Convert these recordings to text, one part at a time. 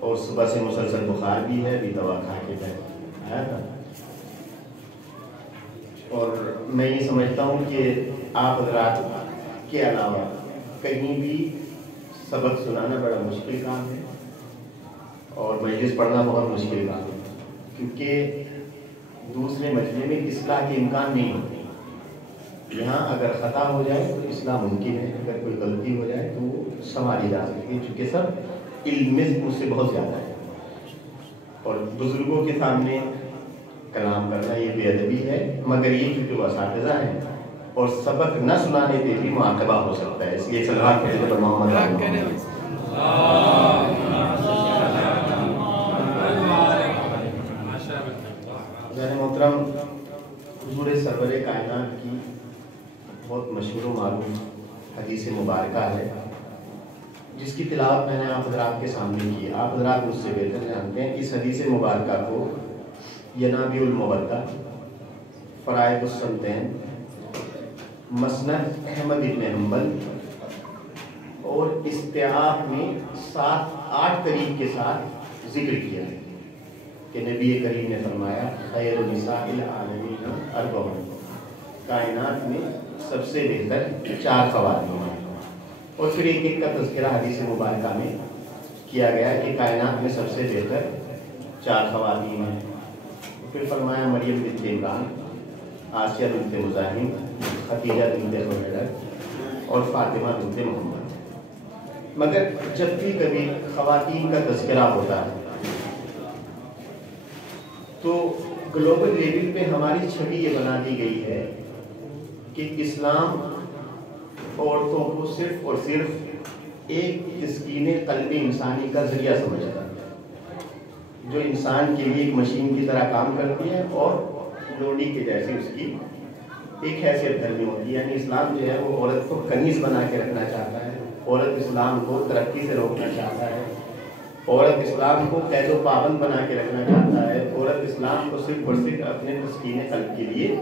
اور صبح سے مسلسل بخار بھی ہے، بھی دوا کھا کے آیا تھا. اور میں یہ سمجھتا ہوں کہ آپ حضرات کے علاوہ کہیں بھی سبق سنانا بڑا مشکل کام ہے اور مجلس پڑھنا بہت مشکل کام ہے، کیونکہ دوسرے مجلس میں اصلاح کے امکان نہیں ہوتے. یہاں اگر خطا ہو جائے تو اصلاح ممکن ہے، اگر کوئی غلطی ہو جائے تو وہ سنبھالی جا سکتی ہے، چونکہ سب علم میں مجھ سے بہت زیادہ ہے. اور بزرگوں کے سامنے کلام کرنا یہ بے ادبی ہے، مگر یہ چونکہ وہ اساتذہ ہیں اور سبق نہ سنانے پہ بھی معاقبہ ہو سکتا ہے، اس لیے صلوات پڑھیں پر محمد محترم. حضور سرور کائنات کی بہت مشہور و معلوم حدیث مبارکہ ہے جس کی تلاوت میں نے آپ حضرات کے سامنے کی. آپ حضرات مجھ سے بہتر جانتے ہیں اس حدیث مبارکہ کو ینابیع المبرکہ، فرائض السنتین، مسند احمد بن حنبل اور استیعاب میں 7-8 طریق کے ساتھ ذکر کیا ہے کہ نبی کریم نے فرمایا خیر نساء العالمین اربعون، کائنات میں سب سے بہتر 4 خواتین ہیں. اور پھر ایک ایک کا تذکرہ حدیث مبارکہ میں کیا گیا کہ کائنات میں سب سے بہتر 4 خواتین ہیں. پھر فرمایا مریم بنت عمران، آسیہ بنت مزاحم، خدیجہ بنت خویلد اور فاطمہ بنت محمد۔ مگر جب بھی کبھی خواتین کا تذکرہ ہوتا ہے تو گلوبل لیول پہ ہماری چھوی یہ بنا دی گئی ہے کہ اسلام عورتوں کو صرف اور صرف ایک تسکین قلب انسانی کا ذریعہ سمجھتا ہے، جو انسان کے لیے ایک مشین کی طرح کام کرتی ہے اور لوڈی کے جیسی اس کی ایک حیثیت دھرنی ہوتی ہے۔ یعنی اسلام جو ہے وہ عورت کو کنیز بنا کے رکھنا چاہتا ہے، عورت اسلام کو ترقی سے روکنا چاہتا ہے، عورت اسلام کو قید و پابند بنا کے رکھنا چاہتا ہے، عورت اسلام کو صرف اور صرف اپنے تسکین قلب کے لیے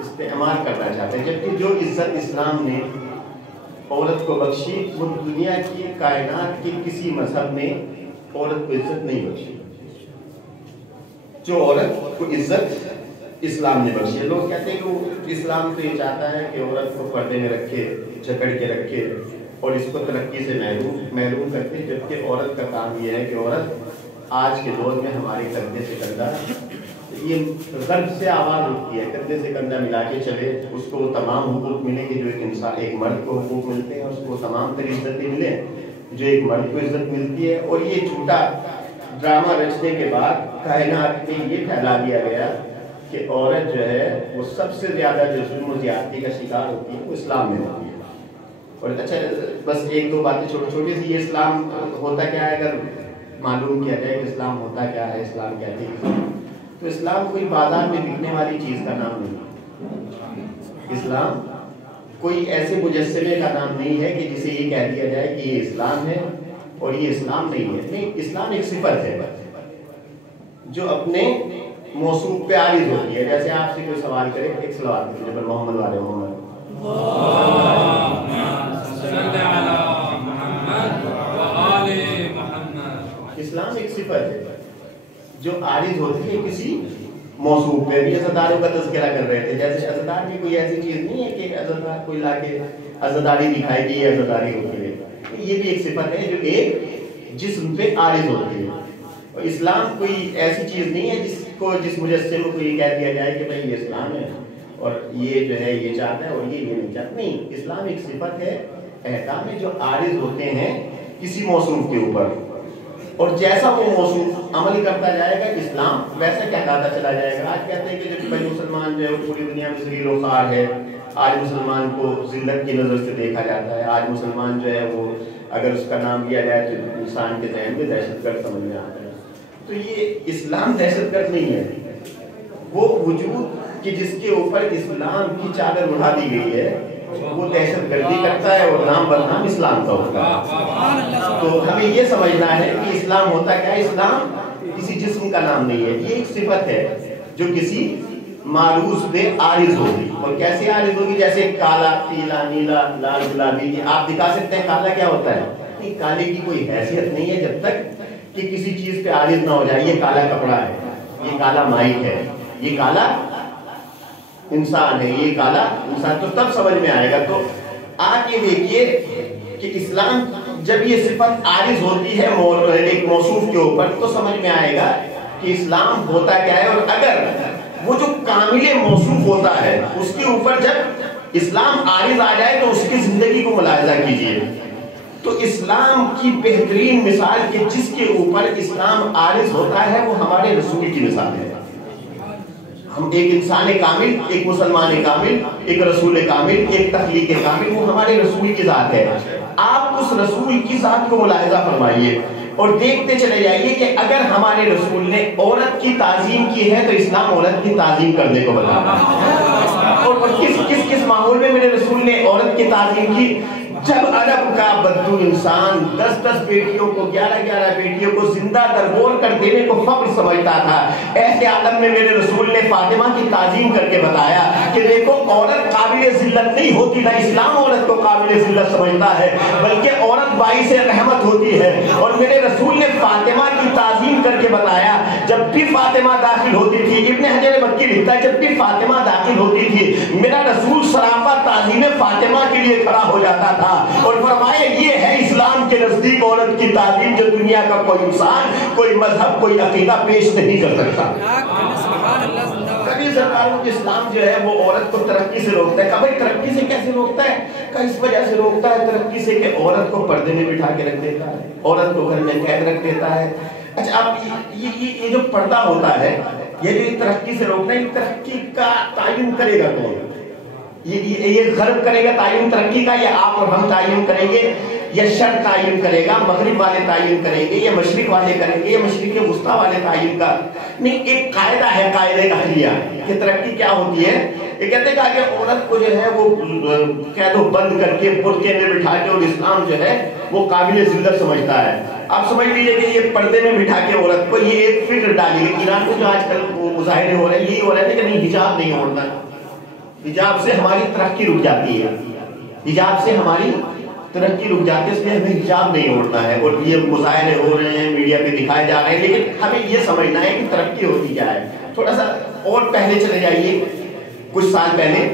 استعمال کرنا چاہتا ہے۔ جبکہ جو عزت اسلام نے عورت کو بخشی وہ دنیا کی کائنات کے کسی مذہب نے عورت کو عزت نہیں بخشی۔ جو عورت کو عزت اسلام نے بخشی ہے، لوگ کہتے ہیں کہ وہ اسلام تو یہ چاہتا ہے کہ عورت کو پردے میں رکھے، جکڑ کے رکھے اور اس کو ترقی سے محروم کرتے ہیں، جبکہ عورت کا کام یہ ہے کہ عورت آج کے دور میں ہمارے کندھے سے کندھا، یہ غرب سے آواز اٹھتی ہے، کندھے سے کندھا ملا کے چلے، اس کو وہ تمام حقوق ملے کہ جو ایک انسان ایک مرد کو حقوق ملتے ہیں، اس کو تمام تر عزتیں ملیں جو ایک مرد کو عزت ملتی ہے۔ اور یہ جھوٹا ڈرامہ رچنے کے بعد کائنات میں یہ پھیلا دیا گیا کہ عورت جو ہے وہ سب سے زیادہ جو ظلم و زیادتی کا شکار ہوتی ہے وہ اسلام میں ہوتی ہے۔ اور اچھا بس ایک دو باتیں چھوٹی سی، یہ اسلام ہوتا کیا ہے اگر معلوم کیا جائے کہ اسلام ہوتا کیا ہے، اسلام کہتے ہیں تو اسلام کوئی بازار میں بکنے والی چیز کا نام نہیں، اسلام کوئی ایسے مجسمے کا نام نہیں ہے کہ جسے یہ کہہ دیا جائے کہ یہ اسلام ہے اور یہ اسلام نہیں ہے۔ نہیں، اسلام ایک صفت ہے جو اپنے موصوف پہ عارض ہوتی ہے۔ جیسے آپ سے کوئی سوال کرے، ایک سوال کرے جب محمد والے محمد اسلام ایک صفت ہے جو عارض ہوتی ہے کسی موصوف پہ۔ بھی عزاداروں کا تذکرہ کر رہے تھے، جیسے عزادار میں کوئی ایسی چیز نہیں ہے کہ عزادار کوئی لا کے عزاداری دکھائے گی، یہ عزاداری ہوتی ہے، یہ بھی ایک صفت ہے جو ایک جسم پہ عارض ہوتی ہے۔ اور اسلام کوئی ایسی چیز نہیں ہے جس مجسمے کو یہ کہہ دیا جائے کہ بھائی یہ اسلام ہے اور یہ جو ہے یہ چاہتا ہے اور یہ نہیں چاہتا۔ نہیں، اسلام ایک صفت ہے، احکام ہے جو عارض ہوتے ہیں کسی موصوف کے اوپر، اور جیسا وہ موصوف عمل کرتا جائے گا اسلام ویسا کہلاتا چلا جائے گا۔ آج کہتے ہیں کہ جو بھائی مسلمان جو ہے وہ پوری دنیا میں ذلیل و خوار ہے، آج مسلمان کو ذلت کی نظر سے دیکھا جاتا ہے، آج مسلمان جو ہے وہ اگر اس کا نام لیا جائے تو انسان کے ذہن میں دہشت گرد سمجھ میں آتا ہے۔ تو یہ اسلام دہشت گرد نہیں ہے، وہ وجود کہ جس کے اوپر اسلام کی چادر اڑا دی گئی ہے وہ دہشت گردی کرتا ہے اور نام بدنام اسلام کا ہوتا ہے۔ تو ہمیں یہ سمجھنا ہے کہ اسلام ہوتا کیا ہے، اسلام کسی جسم کا نام نہیں ہے، یہ ایک صفت ہے جو کسی معروض پہ عارض ہوگی۔ اور کیسے عارض ہوگی؟ جیسے کالا، پیلا، نیلا، لال، گلابی، آپ دکھا سکتے ہیں کالا کیا ہوتا ہے؟ نہیں، کالے کی کوئی حیثیت نہیں ہے جب تک کہ کسی چیز پہ عارض نہ ہو جائے۔ یہ کالا کپڑا ہے، یہ کالا مائک ہے، یہ کالا انسان ہے، یہ کالا انسان، تو تب سمجھ میں آئے گا۔ تو آپ یہ دیکھیے کہ اسلام جب یہ صفت عارض ہوتی ہے ایک موصوف کے اوپر تو سمجھ میں آئے گا کہ اسلام ہوتا کیا ہے۔ اور اگر وہ جو کامل موصوف ہوتا ہے اس کے اوپر جب اسلام عارض آ جائے تو اس کی زندگی کو ملاحظہ کیجیے، تو اسلام کی بہترین مثال کہ جس کے اوپر اسلام عارض ہوتا ہے وہ ہمارے رسول کی مثال ہے۔ ہم ایک انسان کامل، ایک مسلمان کامل، ایک رسول کامل، ایک تخلیق کامل، وہ ہمارے رسول کی ذات ہے۔ آپ اس رسول کی ذات کو ملاحظہ فرمائیے اور دیکھتے چلے جائیے کہ اگر ہمارے رسول نے عورت کی تعظیم کی ہے تو اسلام عورت کی تعظیم کرنے کو بتاتا ہے۔ اور کس ماحول میں میرے رسول نے عورت کی تعظیم کی؟ جب عرب کا بدو انسان 10 بیٹیوں کو 11 بیٹیوں کو زندہ درگور کر دینے کو فخر سمجھتا تھا، ایسے عالم میں میرے رسول نے فاطمہ کی تعظیم کر کے بتایا کہ دیکھو عورت قابل ذلت نہیں ہوتی، نہ اسلام عورت کو قابل ذلت سمجھتا ہے بلکہ عورت باعث رحمت ہوتی ہے۔ اور میرے رسول نے فاطمہ کی تعظیم کر کے بتایا، جب بھی فاطمہ داخل ہوتی تھی، ابن حجر مکی لکھتا ہے جب بھی فاطمہ داخل ہوتی تھی میرا رسول سراپا تعظیم فاطمہ کے لیے کھڑا ہو جاتا تھا اور فرمایا یہ ہے اسلام کے نزدیک عورت کی تعظیم جو دنیا کا کوئی انسان، کوئی مذہب، کوئی عقیدہ پیش نہیں کر سکتا۔ کبھی نبی سرکار کو اسلام جو ہے وہ عورت کو ترقی سے روکتا ہے. کہا بھائی ترقی سے کیسے روکتا ہے؟ کہا اس وجہ سے روکتا ہے ترقی سے کہ عورت کو پردے میں بٹھا کے رکھ دیتا ہے, عورت کو گھر میں قید رکھ دیتا ہے. اچھا اب یہ جو پردہ ہوتا ہے, یہ جو ترقی سے روکنا ہے, ترقی کا تعین کرے گا کون؟ یہ غرب کرے گا تعین ترقی کا, یا آپ اور ہم تعین کریں گے, یا شرق تعین کرے گا, مغرب والے تعین کریں گے, یا مشرق والے کریں گے, یا مشرق وسطیٰ والے تعین کا؟ نہیں, ایک قاعدہ ہے, قاعدہ اہلیہ کہ ترقی کیا ہوتی ہے. یہ کہتے ہیں کہ عورت کو جو ہے وہ قید و بند کر کے برقعے میں بٹھا کے, اور اسلام جو ہے وہ قابل ذلت سمجھتا ہے. آپ سمجھ لیجئے کہ یہ پردے میں بٹھا کے عورت کو یہ ایک فکر ڈالی گئی. ایران میں جو آج کل مظاہرے ہو رہے ہیں, یہی ہو رہا ہے کہ نہیں حجاب نہیں اوڑھنا, حجاب سے ہماری ترقی رک جاتی ہے, حجاب سے ہماری ترقی رک جاتی ہے, اس لیے ہمیں حجاب نہیں اوڑھنا ہے. اور یہ مظاہرے ہو رہے ہیں, میڈیا پہ دکھائے جا رہے ہیں, لیکن ہمیں یہ سمجھنا ہے کہ ترقی ہوتی کیا ہے. تھوڑا سا اور پہلے چلے جائیے, کچھ سال پہلے.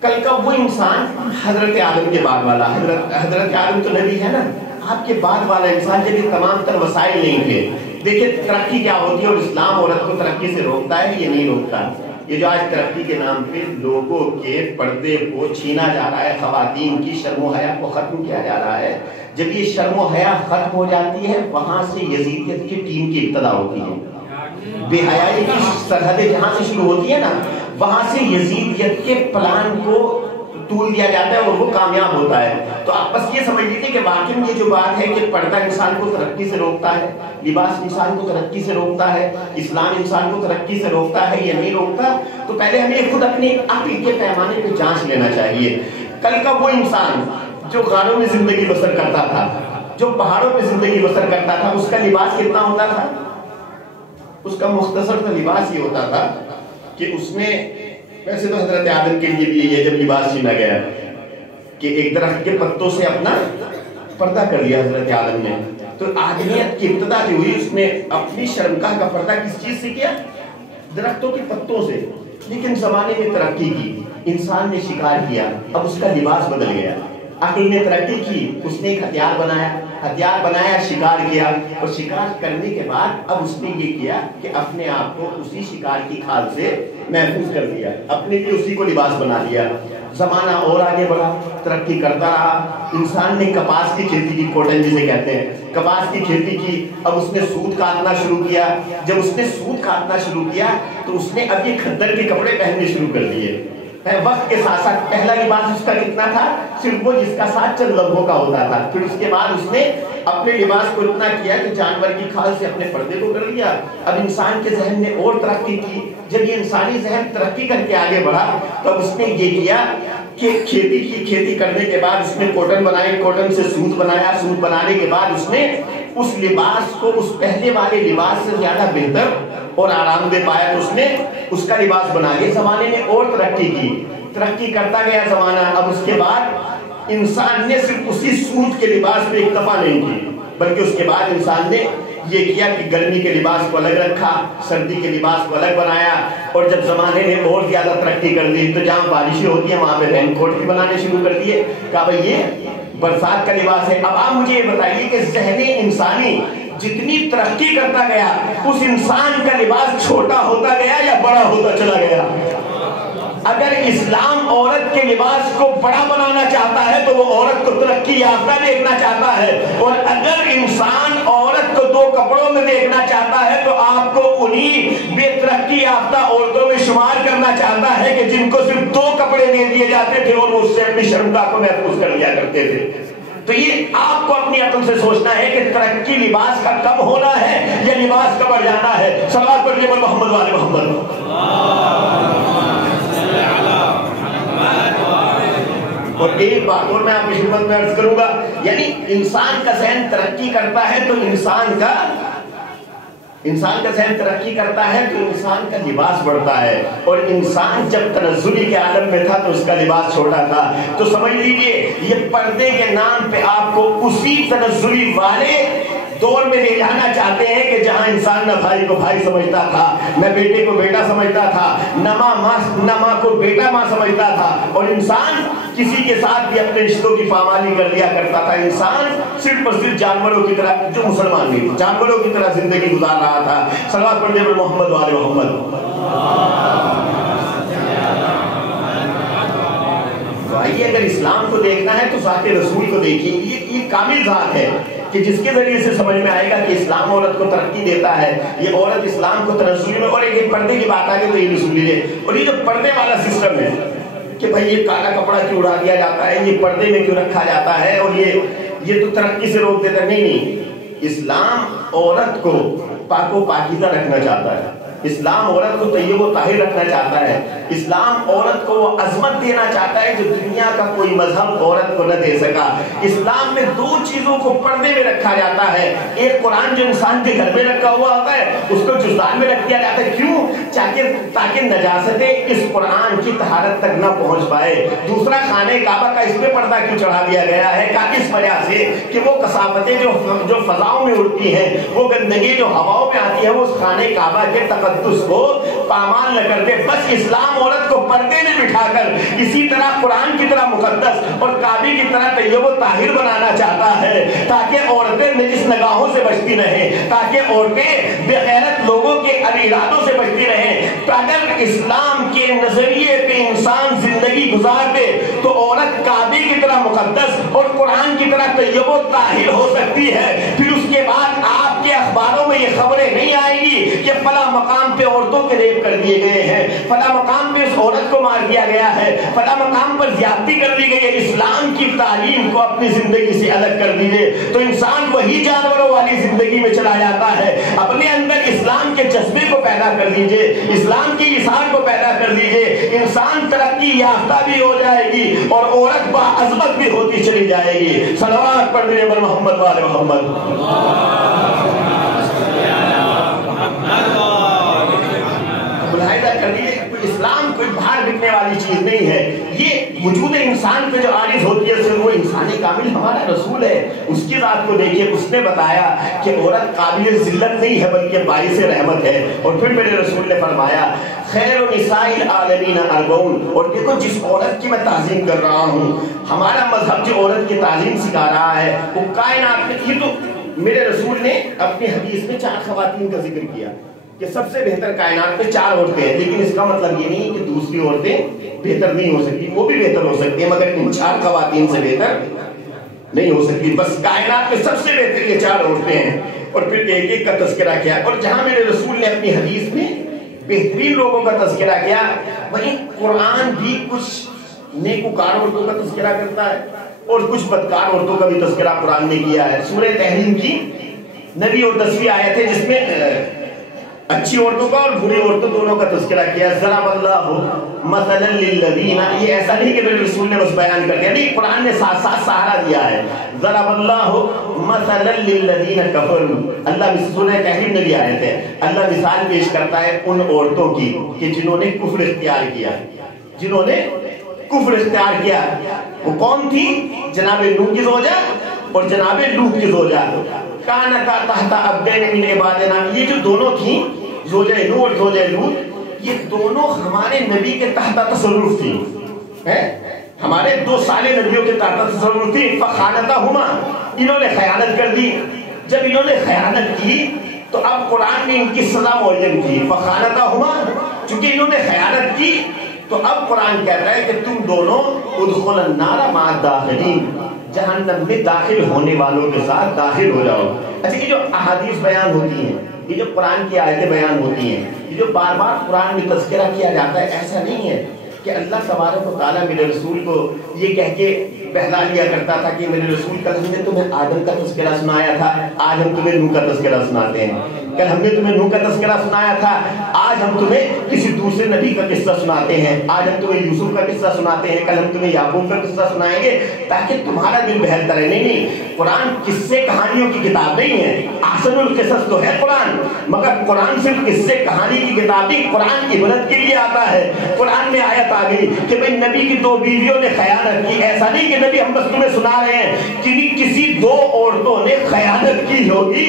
کل کا وہ انسان حضرت آدم کے بعد والا, حضرت آدم تو نبی ہے نا, آپ کے بعد والا انسان جب یہ تمام تر وسائل نہیں تھے. دیکھیں ترقی کیا ہوتی ہے, اور اسلام عورت کو ترقی سے روکتا ہے یہ نہیں روکتا. یہ جو آج ترقی کے نام پہ لوگوں کے پردے کو چھینا جا رہا ہے, خواتین کی شرم و حیا کو ختم کیا جا رہا ہے, جب یہ شرم و حیا ختم ہو جاتی ہے, وہاں سے یزیدیت کی ٹیم کی ابتدا ہوتی ہے. بے حیائی کی سرحدیں جہاں سے شروع ہوتی ہے نا, وہاں سے یزیدیت کے پلان کو طول دیا جاتا ہے, اور وہ کامیاب ہوتا ہے. تو آپ بس یہ سمجھ لیجیے کہ واقعی یہ جو بات ہے کہ پردہ انسان کو ترقی سے روکتا ہے, لباس انسان کو ترقی سے روکتا ہے, اسلام انسان کو ترقی سے روکتا ہے یا نہیں روکتا, تو پہلے ہمیں خود اپنی عقل کے پیمانے پہ جانچ لینا چاہیے. کل کا وہ انسان جو غاروں میں زندگی بسر کرتا تھا, جو پہاڑوں پہ زندگی بسر کرتا تھا, اس کا لباس کتنا ہوتا تھا؟ اس کا مختصر سا لباس یہ ہوتا تھا کہ اس نے, ویسے تو حضرت آدم کے لیے بھی یہ جب لباس چھینا گیا کہ ایک درخت کے پتوں سے اپنا پردہ کر لیا حضرت آدم نے, تو آدمیت کی ابتدا جو ہوئی اس نے اپنی شرمگاہ کا پردہ کس چیز سے کیا؟ درختوں کے پتوں سے. لیکن زمانے میں ترقی کی, انسان نے شکار کیا, اب اس کا لباس بدل گیا. عقل نے ترقی کی, اس نے ایک ہتھیار بنایا, شکار کیا, اور شکار کرنے کے بعد اب اس نے یہ کیا کہ اپنے آپ کو اسی شکار کی کھال سے محفوظ کر دیا, اپنے لیے اسی کو لباس بنا لیا. زمانہ اور آگے بڑھا, ترقی کرتا رہا. انسان نے کپاس کی کھیتی کی, کوٹن جسے کہتے ہیں, کپاس کی کھیتی کی. اب اس نے سوت کاٹنا شروع کیا. جب اس نے سوت کاٹنا شروع کیا تو اس نے اب یہ کھدر کے کپڑے پہننے شروع کر دیے. وقت کے ساتھ ساتھ پہلا لباس اس کا کتنا تھا؟ صرف وہ جس کا ساتھ چند لمحوں کا ہوتا تھا. پھر اس کے بعد اس نے اپنے لباس کو اتنا کیا کہ جانور کی کھال سے اپنے پردے کو کر لیا. اب انسان کے ذہن نے اور ترقی کی. جب یہ انسانی ذہن ترقی کر کے آگے بڑھا تو اب اس نے یہ کیا کہ کھیتی کرنے کے بعد اس نے کوٹن بنائی, کوٹن سے سوت بنایا, سوت بنانے کے بعد اس نے اس لباس کو اس پہلے والے لباس سے زیادہ بہتر اور آرام دہ پایا, تو اس نے اس کا لباس بنا لیا. زمانے نے اور ترقی کی, ترقی کرتا گیا زمانہ. اب اس کے بعد انسان نے صرف اسی سوت کے لباس پہ اکتفا نہیں کی, بلکہ اس کے بعد انسان نے یہ کیا کہ گرمی کے لباس کو الگ رکھا, سردی کے لباس کو الگ بنایا. اور جب زمانے نے اور زیادہ ترقی کر دی تو جہاں بارشیں ہوتی ہیں وہاں پہ رین کوٹ بھی بنانے شروع کر دیے. کہا بھائی یہ برسات کا لباس ہے. اب آپ مجھے یہ بتائیے کہ ذہن انسانی جتنی ترقی کرتا گیا, اس انسان کا لباس چھوٹا ہوتا گیا یا بڑا ہوتا چلا گیا؟ اگر اسلام عورت کے لباس کو بڑا بنانا چاہتا ہے تو وہ عورت کو ترقی یافتہ دیکھنا چاہتا ہے, اور اگر انسان عورت کو دو کپڑوں میں دیکھنا چاہتا ہے تو آپ کو انہی بے ترقی یافتہ عورتوں میں شمار کرنا چاہتا ہے کہ جن کو صرف دو کپڑے دے دیے جاتے تھے اور وہ اس سے اپنی شرمگاہ کو محفوظ کر لیا کرتے تھے. تو یہ آپ کو اپنی عقل سے سوچنا ہے کہ ترقی لباس کا کب ہونا ہے یا لباس کا بڑھ جانا ہے. صلوات پڑھیے محمد والے محمد. اور ایک بات اور میں آپ کی خدمت میں عرض کروں گا, یعنی انسان کا ذہن ترقی کرتا ہے تو انسان کا ذہن ترقی کرتا ہے تو انسان کا لباس بڑھتا ہے. اور انسان جب تنزلی کے عالم میں تھا تو اس کا لباس چھوٹا تھا. تو سمجھ لیجئے یہ پردے کے نام پہ آپ کو اسی تنزلی والے دور میں لے جانا چاہتے ہیں کہ جہاں انسان نہ بھائی کو بھائی سمجھتا تھا, نہ بیٹے کو بیٹا سمجھتا تھا, نہ ماں کو بیٹا ماں سمجھتا تھا, اور انسان کسی کے ساتھ بھی اپنے رشتوں کی پامالی کر لیا کرتا تھا. انسان صرف اور صرف جانوروں کی طرح, جو مسلمان نہیں تھے, جانوروں کی طرح زندگی گزار رہا تھا. صلوات پڑھیے محمد والے محمد. تو آئیے اگر اسلام کو دیکھنا ہے تو ذات رسول کو دیکھیے. یہ کامل ذات ہے کہ جس کے ذریعے سے سمجھ میں آئے گا کہ اسلام عورت کو ترقی دیتا ہے. یہ عورت اسلام کو تنزلی میں, اور ایک پردے کی بات آگے تو یہ بھی سن لیجیے. اور یہ جو پردے والا سسٹم ہے کہ بھائی یہ کالا کپڑا کیوں اڑا دیا جاتا ہے, یہ پردے میں کیوں رکھا جاتا ہے, اور یہ تو ترقی سے روک دیتا ہے. نہیں, اسلام عورت کو پاک و پاکیزہ رکھنا چاہتا ہے. اسلام عورت کو طیب و طاہر رکھنا چاہتا ہے. اسلام عورت کو وہ عظمت دینا چاہتا ہے جو دنیا کا کوئی مذہب عورت کو نہ دے سکا. اسلام میں دو چیزوں کو پردے میں رکھا جاتا ہے. ایک قرآن جو انسان کے گھر میں رکھا ہوا ہوتا ہے اس کو جزدان میں رکھ دیا جاتا ہے. کیوں؟ تاکہ نجاستیں اس قرآن کی طہارت تک نہ پہنچ پائے. دوسرا خانہ کعبہ کا اس پہ پردہ کیوں چڑھا دیا گیا ہے؟ اس وجہ سے کہ وہ کثافتیں جو فضاؤں میں اڑتی ہیں, وہ گندگی جو ہواؤں میں آتی ہے, وہ اس خانہ کعبہ کے تقدس کو پامال نہ کر دے. بس اسلام عورت کو پردے میں بٹھا کر اسی طرح قرآن کی طرح مقدس اور کعبے کی طرح طیب و طاہر بنانا چاہتا ہے, تاکہ عورتیں نجس نگاہوں سے بچتی رہیں, تاکہ عورتیں بے غیرت لوگوں کے ارادوں سے بچتی رہیں. اگر اسلام کے نظریے پہ انسان زندگی گزار دے تو عورت کعبے کی طرح مقدس اور قرآن کی طرح طیب و طاہر ہو سکتی ہے. پھر اس کے بعد آپ کے اخباروں میں یہ خبریں نہیں آئیں گی کہ فلاں مقام پہ عورتوں کے ریپ کر دیے گئے ہیں, فلاں مقام پہ اس عورت کو مار دیا گیا ہے, فلاں مقام پر زیادتی کر دی گئی ہے. اسلام کی تعلیم کو اپنی زندگی سے الگ کر دیجئے تو انسان وہی جانوروں والی زندگی میں چلا جاتا ہے. اپنے اندر اسلام کے جذبے کو پیدا کر دیجئے, اسلام کی اثار کو پیدا کر دیجئے. انسان ترقی یافتہ بھی ہو جائے گی اور عورت باعظمت بھی ہوتی چلی جائے گی. صلوات پڑھ دیجئے بر محمد وآل محمد. ملاحظہ کر لیجیے, اسلام کوئی باہر بکنے والی چیز نہیں ہے. یہ وجود انسان پہ جو عارض ہوتی ہے وہ انسانی کامل ہمارا رسول ہے. اس کی ذات کو دیکھیے, اس نے بتایا کہ عورت قابل ذلت نہیں ہے بلکہ باعث رحمت ہے. اور پھر میرے رسول نے فرمایا خیر نساء العالمین اربعون. اور دیکھو جس عورت کی میں تعظیم کر رہا ہوں, ہمارا مذہب جو عورت کی تعظیم سکھا رہا ہے وہ کائنات میں, یہ تو میرے رسول نے اپنی حدیث میں 4 خواتین کا ذکر کیا کہ سب سے بہتر کائنات میں 4 عورتیں ہیں. لیکن اس کا مطلب یہ نہیں کہ دوسری عورتیں بہتر نہیں ہو سکتی, وہ بھی بہتر ہو سکتی ہیں, مگر ان 4 خواتین سے بہتر نہیں ہو سکتی. بس کائنات میں سب سے بہتر یہ 4 عورتیں ہیں. اور پھر ایک ایک کا تذکرہ کیا. اور جہاں میرے رسول نے اپنی حدیث میں بہترین لوگوں کا تذکرہ کیا, وہیں قرآن بھی کچھ نیکوکار عورتوں کا تذکرہ کرتا ہے اور کچھ بدکار عورتوں کا بھی تذکرہ قرآن نے کیا ہے. سورہ تحریم کی 9 اور 10 آیت ہے جس میں اچھی عورتوں کا اور بری عورتوں دونوں کا تذکرہ کیا. ضرب اللہ مثلا للذین, یہ ایسا نہیں کہ میرے رسول نے بس بیان کر دیا, نہیں, قرآن نے ساتھ ساتھ سہارا دیا ہے. ضرب اللہ مثلا للذین کفروا, اللہ سورہ تحریم میں بھی آیت ہے, اللہ مثال پیش کرتا ہے ان عورتوں کی کہ جنہوں نے کفر اختیار کیا. جنہوں نے کفر اختیار کیا وہ کون تھی؟ جناب نوح کی زوجہ اور جناب لوط کی زوجہ. کانتا تحت عبدین من عبادنا, یہ جو دونوں تھیں زوجہ نوح اور زوجہ لوط, یہ دونوں ہمارے نبی کے تحت تصرف تھی, ہمارے 2 سالے نبیوں کے تحت تصرف تھی. فخانتہما, انہوں نے خیانت کر دی. جب انہوں نے خیانت کی تو اب قرآن نے ان کی سزا معین کی. فخانتہما, چونکہ انہوں نے خیانت کی تو اب قرآن کہتا ہے کہ تم دونوں ادخل النار مع الداخلین, جہنم میں داخل ہونے والوں کے ساتھ داخل ہو جاؤ. اچھا, یہ جو احادیث بیان ہوتی ہیں, یہ جو قرآن کی آیتیں بیان ہوتی ہیں, یہ جو بار بار قرآن میں تذکرہ کیا جاتا ہے, ایسا نہیں ہے کہ اللہ تبارک و تعالیٰ میرے رسول کو یہ کہہ کے بہلا لیا کرتا تھا کہ میرے رسول کل ہم نے تمہیں آدم کا تذکرہ سنایا تھا, آج ہم تمہیں نوح کا تذکرہ سناتے ہیں. کل ہم نے تمہیں نوح کا تذکرہ سنایا تھا, آج ہم تمہیں کسی دوسرے نبی کا قصہ سناتے ہیں. آج ہم تمہیں یوسف کا قصہ سناتے ہیں, کل ہم تمہیں یعقوب کا قصہ سنائیں گے تاکہ تمہارا دل بہلتا رہے. نہیں, قرآن قصے کہانیوں کی کتاب نہیں ہے. احسن القصص تو ہے قرآن, مگر قرآن صرف قصے کہانی کی کتاب نہیں, قرآن عبرت کے لیے آتا ہے. قرآن میں آیت آ گئی کہ بھئی نبی کی 2 بیویوں نے خیانت کی. ایسا نہیں کہ نبی ہم بس تمہیں سنا رہے ہیں کہ کسی 2 عورتوں نے خیانت کی ہوگی,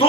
2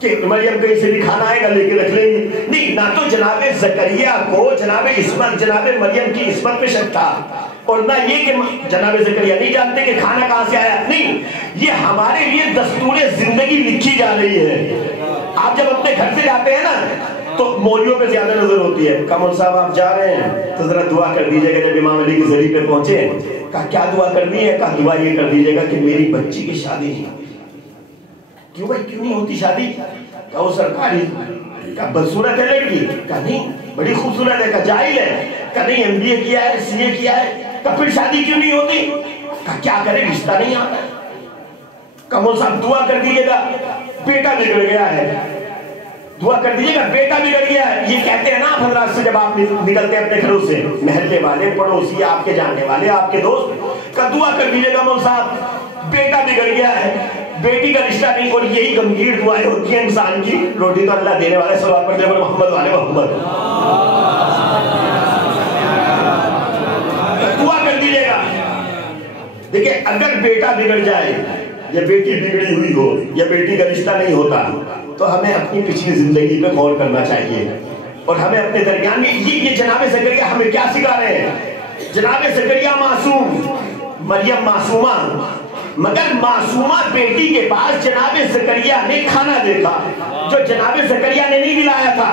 کہ مریم کہیں سے بھی کھانا آئے گا لے کے رکھ لیں گے. نہیں، نہ تو جناب زکریا کو جناب مریم کی عصمت پہ شک تھا، اور نہ یہ کہ جناب زکریا نہیں جانتے کہ کھانا کہاں سے آیا. نہیں، یہ ہمارے لیے دستور زندگی لکھی جا رہی ہے. آپ جب اپنے گھر سے جاتے ہیں نا تو مولویوں پہ زیادہ نظر ہوتی ہے. کامل صاحب آپ جا رہے ہیں تو ذرا دعا کر دیجیے گا. جب امام علی کی زری پہ پہنچے کہا کیا دعا کرنی ہے؟ کہا دعا یہ کر دیجیے گا کہ میری بچی کی شادی نہیں. کیوں بھائی کیوں نہیں ہوتی شادی؟ کہا وہ سرکاری. کہا بدصورت ہے لڑکی؟ کہا نہیں بڑی خوبصورت ہے. کہا جاہل ہے؟ کہا نہیں MBA کیا ہے CA کیا ہے. کہا پھر شادی کیوں نہیں ہوتی؟ کہا کیا کرے رشتہ نہیں آتا. کامل صاحب دعا کر دیجیے گا بیٹا بگڑ گیا ہے. دعا کر دیجیے گا بیٹا بگڑ گیا ہے. یہ کہتے ہیں نا آپ حضرات سے جب آپ نکلتے ہیں اپنے گھروں سے، محلے والے پڑوسی آپ کے جاننے والے آپ کے دوست، کا دعا کر دیجیے گا مول صاحب بیٹا بگڑ گیا ہے، بیٹی کا رشتہ نہیں. اور یہی گمبھیر دعائیں ہوتی ہیں انسان کی. روٹی تو اللہ دینے والے، صلوات پڑھتے ہیں محمد والے محمد. دعا کر دیجیے گا. دیکھیں اگر بیٹا بگڑ جائے یا بیٹی بگڑی ہوئی ہو یا بیٹی کا رشتہ نہیں ہوتا تو ہمیں اپنی پچھلی زندگی پہ غور کرنا چاہیے. اور ہمیں اپنے درمیان میں یہ جناب زکریا ہمیں کیا سکھا رہے ہیں؟ جناب زکریا معصوم، مریم معصومہ، مگر معصومہ بیٹی کے پاس جناب زکریا نے کھانا دیکھا جو جناب زکریا نے نہیں دلایا تھا.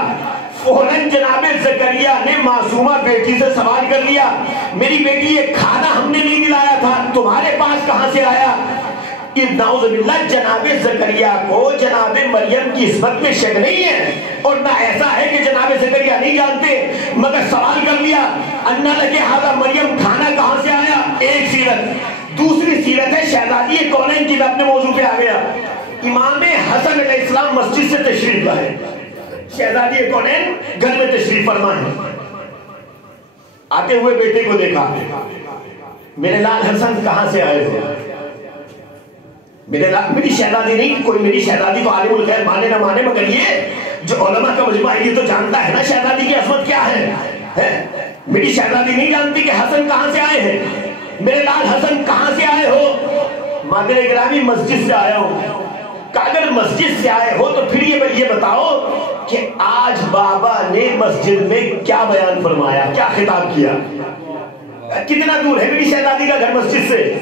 فوراً جناب زکریا نے معصومہ بیٹی سے سوال کر لیا، میری بیٹی یہ کھانا ہم نے نہیں دلایا تھا، تمہارے پاس کہاں سے آیا؟ نعوذ باللہ جناب زکریا کو جناب مریم کی عصمت میں شک نہیں ہے، اور نہ ایسا ہے کہ جناب زکریا نہیں جانتے، مگر سوال کر لیا انا لکے ھذا مریم کھانا کہاں سے آیا. ایک سیرت. دوسری سیرت ہے شہزادی کونین کی. میں اپنے موضوع پہ آ گیا. امام حسن علیہ السلام مسجد سے تشریف لائے، شہزادی کونین گھر میں تشریف فرما ہے. آتے ہوئے بیٹے کو دیکھا، میرے لال حسن کہاں سے آئے ہو؟ میری شہزادی نہیں، کوئی میری شہزادی تو عالم الغیب مانے نہ مانے، مگر یہ جو علماء کا مجمع ہے یہ تو جانتا ہے نا شہزادی کی عظمت کیا ہے. میری شہزادی نہیں جانتی کہ حسن کہاں سے آئے ہیں. میرے لال حسن کہاں سے آئے ہو؟ مادر گرامی مسجد سے آیا ہوں. کہ اگر مسجد سے آئے ہو تو پھر یہ بتاؤ کہ آج بابا نے مسجد میں کیا بیان فرمایا، کیا خطاب کیا؟ کتنا دور ہے میری شہزادی کا گھر مسجد سے؟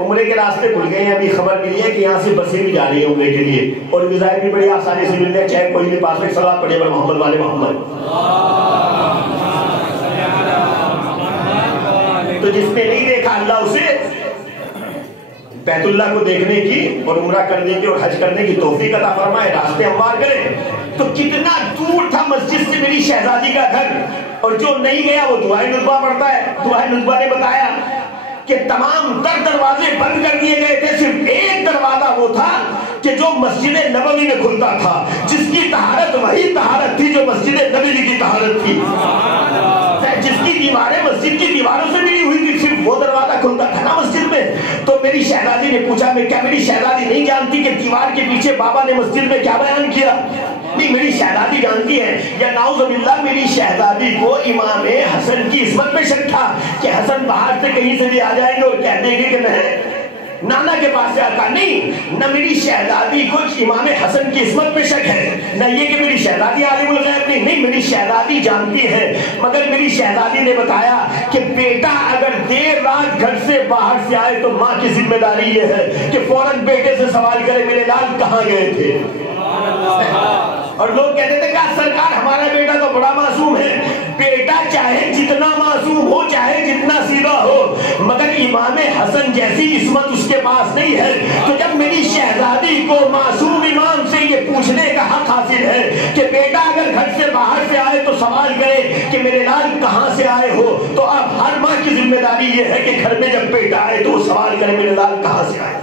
عمرے کے راستے کھل گئے ہیں. ابھی خبر ملی ہے کہ یہاں سے بسیں بھی جا رہی ہیں عمرے کے لیے، اور ویزا بھی بڑی آسانی سے مل رہے ہیں، چاہے کوئی بھی پاس میں. صلوات پڑھیے محمد والے محمد. تو جس نے نہیں دیکھا اللہ اسے بیت اللہ کو دیکھنے کی اور عمرہ کرنے کی اور حج کرنے کی توفیق عطا فرمائے، راستے ہموار کرے. تو کتنا دور تھا مسجد سے میری شہزادی کا گھر. اور جو نہیں گیا وہ دعائے ندبہ پڑھتا ہے. دعائے ندبہ نے بتایا کہ تمام تر دروازے بند کر دیے گئے تھے، صرف ایک دروازہ وہ تھا کہ جو مسجد نبوی میں کھلتا تھا، جس کی طہارت وہی طہارت تھی جو مسجد نبوی کی طہارت تھی، جس کی دیواریں مسجد کی دیواروں سے ملی ہوئی تھی، صرف وہ دروازہ کھلتا تھا نا مسجد میں. تو میری شہزادی نے پوچھا، میں کیا میری شہزادی نہیں جانتی کہ دیوار کے پیچھے بابا نے مسجد میں کیا بیان کیا؟ نہیں، میری شہزادی جانتی ہے. یا نعوذ باللہ میری شہزادی کو امام حسن کی عصمت میں شک تھا کہ حسن باہر سے کہیں سے بھی آ جائیں گے اور کہہ دیں گے کہ میں نانا کے پاس سے آتا. نہیں، نہ میری شہزادی کو امام حسن کی عصمت میں شک ہے، نہ یہ کہ میری شہزادی عالم الغیب نہیں. میری شہزادی جانتی ہے، مگر میری شہزادی نے بتایا کہ بیٹا اگر دیر رات گھر سے باہر سے آئے تو ماں کی ذمہ داری یہ ہے کہ فوراً بیٹے سے سوال کرے میرے لال کہاں گئے تھے. اور لوگ کہتے تھے کہ سرکار ہمارا بیٹا تو بڑا معصوم ہے. بیٹا چاہے جتنا معصوم ہو، چاہے جتنا سیدھا ہو، مگر امام حسن جیسی عصمت اس کے پاس نہیں ہے. تو جب میری شہزادی کو معصوم امام سے یہ پوچھنے کا حق حاصل ہے کہ بیٹا اگر گھر سے باہر سے آئے تو سوال کرے کہ میرے لال کہاں سے آئے ہو، تو اب ہر ماں کی ذمہ داری یہ ہے کہ گھر میں جب بیٹا آئے تو وہ سوال کرے میرے لال کہاں سے آئے،